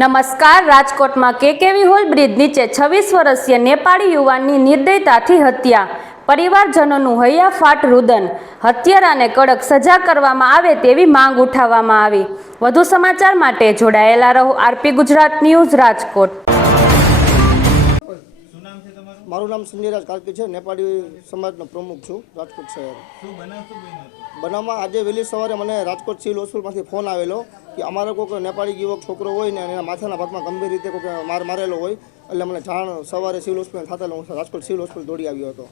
નમસ્કાર. રાજકોટમાં KKV hall bridge નીચે 26 વર્ષીય નેપાળી યુવાનની નિર્દયતાથી હત્યા. પરિવારજનોનું હૈયાફાટ રુદન. હત્યારાને કડક સજા કરવામાં આવે તેવી માંગ ઉઠાવવામાં આવી. વધુ સમાચાર માટે જોડાયેલા રહો આરપી ગુજરાત ન્યૂઝ રાજકોટ. મારું નામ સંજયરાજ કાર્કી છે. નેપાળી સમાજનો પ્રમુખ છું રાજકોટ શહેર. બનાવમાં આજે વહેલી સવારે મને રાજકોટ સિવિલ હોસ્પિટલમાંથી ફોન આવેલો કે અમારો કોઈ નેપાળી યુવક છોકરો હોય ને એના માથાના ભાગમાં ગંભીર રીતે કોઈ માર મારેલો હોય. એટલે મને જાણ સવારે સિવિલ હોસ્પિટલ થતા હું રાજકોટ સિવિલ હોસ્પિટલ દોડી આવ્યો હતો.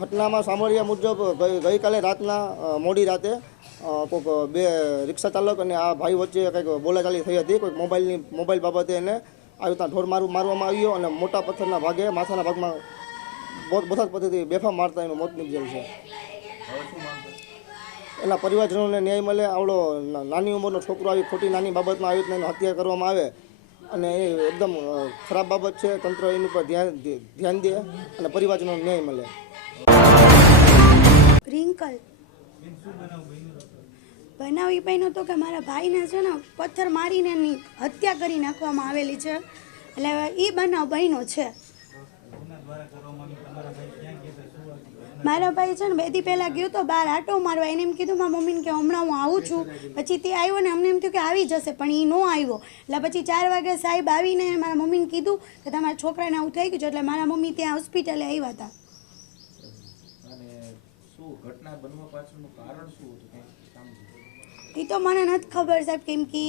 ઘટનામાં સાંભળ્યા મુજબ ગઈકાલે રાતના મોડી રાતે કોઈક બે રિક્ષા ચાલક અને આ ભાઈ વચ્ચે કંઈક બોલાચાલી થઈ હતી. કોઈક મોબાઈલ બાબતે એને આવી રીતના ઢોર મારવામાં આવ્યો અને મોટા પથ્થરના ભાગે માથાના ભાગમાં બોથાત પદ્ધતિ બેફામ મારતા એનું મોત નીપજેલ છે. એના પરિવારજનોને ન્યાય મળે. આવડો નાની ઉંમરનો છોકરો આવી ખોટી નાની બાબતમાં આવી રીતના હત્યા કરવામાં આવે અને એ એકદમ ખરાબ બાબત છે. તંત્ર એની ઉપર ધ્યાન દે અને પરિવારજનોને ન્યાય મળે. રિંકલ બનાવ એ બન્યો હતો કે મારા ભાઈને છે ને પથ્થર મારીને એની હત્યા કરી નાખવામાં આવેલી છે. એટલે એ બનાવ બન્યો છે. મારા ભાઈ છે ને 2 દી પહેલાં ગયો તો બહાર આટો મારવા. એને એમ કીધું મારા મમ્મીને કે હમણાં હું આવું છું. પછી તે આવ્યો ને અમને એમ થયું કે આવી જશે, પણ એ ન આવ્યો. એટલે પછી 4 વાગે સાહેબ આવીને મારા મમ્મીને કીધું કે તમારા છોકરાને આવું થઈ ગયું છે. એટલે મારા મમ્મી ત્યાં હોસ્પિટલે આવ્યા હતા. એ તો મને નથી ખબર સાહેબ, કેમ કે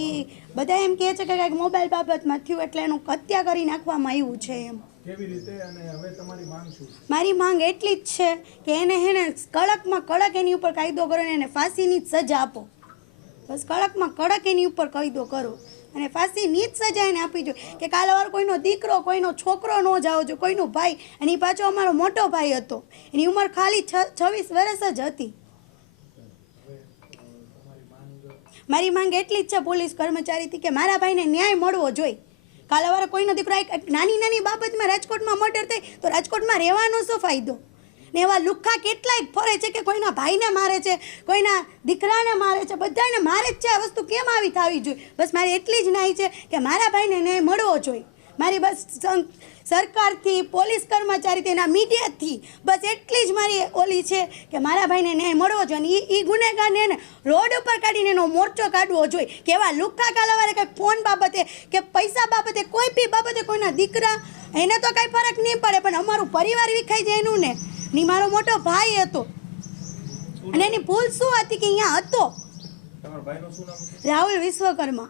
બધા એમ કહે છે કે કંઈક મોબાઈલ બાબતમાં થયું એટલે એનું હત્યા કરી નાખવામાં આવ્યું છે એમ. કેવી રીતે અને હવે તમારી માંગ શું? મારી માંગ એટલી જ છે કે એને કડકમાં કડક એની ઉપર કાયદો કરો અને એને ફાંસીની જ સજા આપો. બસ કડકમાં કડક એની ઉપર કાયદો કરો અને ફાંસીની જ સજા એને આપી જોઈએ કે કાલવાર કોઈનો દીકરો કોઈનો છોકરો ન જાવો જોઈએ, કોઈનો ભાઈ. અને એ પાછો અમારો મોટો ભાઈ હતો. એની ઉંમર ખાલી 26 વર્ષ જ હતી. મારી માંગ એટલી જ છે પોલીસ કર્મચારીથી કે મારા ભાઈને ન્યાય મળવો જોઈએ. કાલવારે કોઈનો દીકરો નાની નાની બાબતમાં રાજકોટમાં મર્ડર થાય તો રાજકોટમાં રહેવાનો શું ફાયદો? ને એવા લુખ્ખા કેટલાય ફરે છે કે કોઈના ભાઈને મારે છે, કોઈના દીકરાને મારે છે, બધાને મારે જ છે. આ વસ્તુ કેમ આવી થવી જોઈએ? બસ મારી એટલી જ નાઈ છે કે મારા ભાઈને ન્યાય મળવો જોઈએ. મારી બસ સરકારથી, પોલીસ કર્મચારીથી, એના મીડિયાથી બસ એટલી જ મારી ઓલી છે કે મારા ભાઈને ન્યાય મળવો જોઈએ. અને એ ગુનેગારને એને રોડ ઉપર કાઢીને એનો મોરચો કાઢવો જોઈએ કે એવા લુખ્ખા કાલાવારે કંઈક ફોન બાબતે કે પૈસા બાબતે કોઈ બી બાબતે કોઈના દીકરા એને તો કાંઈ ફરક નહીં પડે, પણ અમારું પરિવાર વિખાઈ જાય એનું ને. ની મારો મોટો ભાઈ હતો અને એની ભૂલ શું હતી કે અહીંયા હતો. રાહુલ વિશ્વકર્મા.